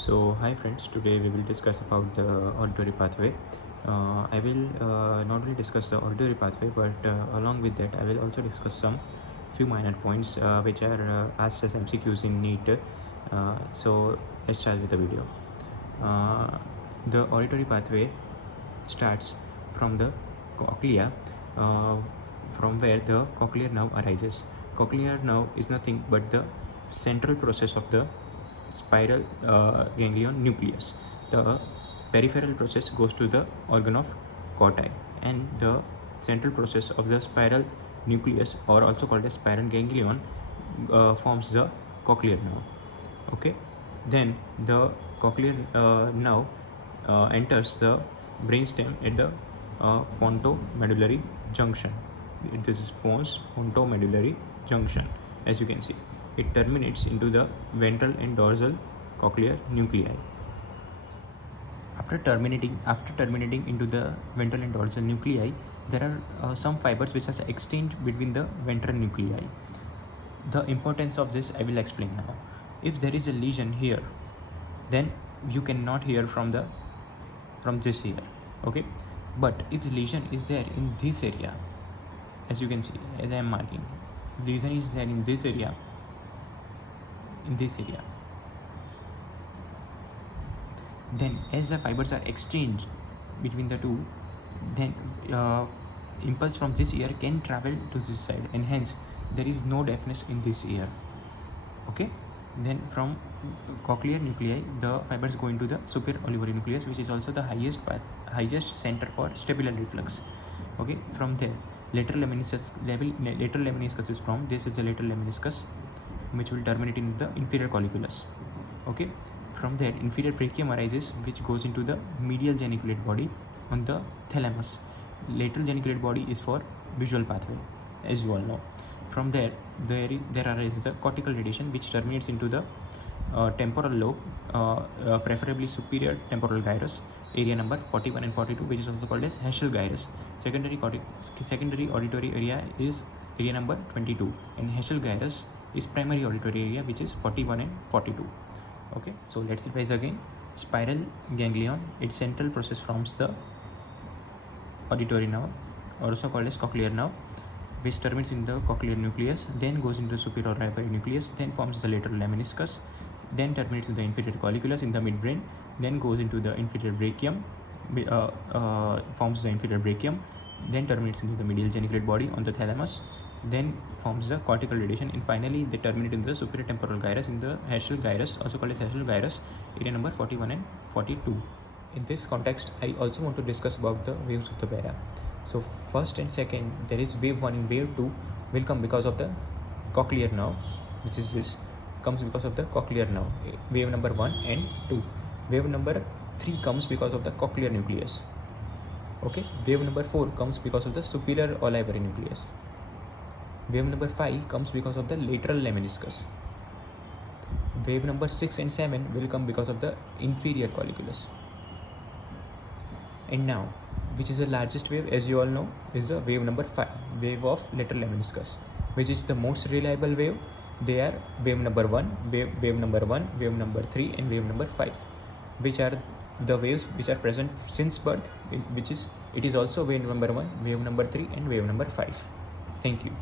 So hi friends, today we will discuss about the auditory pathway. I will not only discuss the auditory pathway, but along with that I will also discuss some few minor points which are asked as MCQs in NEET. So let's start with the video. The auditory pathway starts from the cochlea, from where the cochlear nerve arises. Cochlear nerve is nothing but the central process of the spiral ganglion nucleus. The peripheral process goes to the organ of corti, and the central process of the spiral nucleus, or also called as spiral ganglion, forms the cochlear nerve. Okay, then the cochlear nerve enters the brainstem at the pontomedullary junction. This is pontomedullary junction. As you can see, it terminates into the ventral and dorsal cochlear nuclei. After terminating into the ventral and dorsal nuclei, there are some fibers which are exchanged between the ventral nuclei. The importance of this I will explain now. If there is a lesion here, then you cannot hear from this here. Okay, but if the lesion is there in this area, as you can see, as I am marking, lesion is there in this area, then as the fibers are exchanged between the two, then impulse from this ear can travel to this side, and hence there is no deafness in this ear. Okay, then from cochlear nuclei, the fibers go into the superior olivary nucleus, which is also the highest center for stabular reflex. Okay, from there lateral lemniscus is formed. This is the lateral lemniscus, which will terminate in the inferior colliculus. Okay, from there inferior brachium arises, which goes into the medial geniculate body on the thalamus. Lateral geniculate body is for visual pathway, as you all know. From there arises the cortical radiation, which terminates into the temporal lobe, preferably superior temporal gyrus, area number 41 and 42, which is also called as Heschel gyrus. Secondary auditory area is area number 22, and Heschel gyrus is primary auditory area, which is 41 and 42. Okay, so let's revise again. Spiral ganglion, its central process forms the auditory nerve, also called as cochlear nerve, which terminates in the cochlear nucleus, then goes into the superior olivary nucleus, then forms the lateral lemniscus, then terminates in the inferior colliculus in the midbrain, then goes into the inferior brachium, forms the inferior brachium, then terminates into the medial geniculate body on the thalamus, then forms the cortical radiation, and finally they terminate in the superior temporal gyrus in the Heschel gyrus, also called as Heschel gyrus, area number 41 and 42. In this context, I also want to discuss about the waves of the BERA. So first and second, there is wave 1 and wave 2 will come because of the cochlear nerve, which is this, comes because of the cochlear nerve, wave number 1 and 2. Wave number 3 comes because of the cochlear nucleus. Okay, wave number 4 comes because of the superior olivary nucleus. Wave number 5 comes because of the lateral lemniscus. Wave number 6 and 7 will come because of the inferior colliculus. And now, which is the largest wave, as you all know, is the wave number 5, wave of lateral lemniscus, which is the most reliable wave. They are wave number 1, wave number 1, wave number 3, and wave number 5, which are the waves which are present since birth, it is also wave number 1, wave number 3, and wave number 5. Thank you.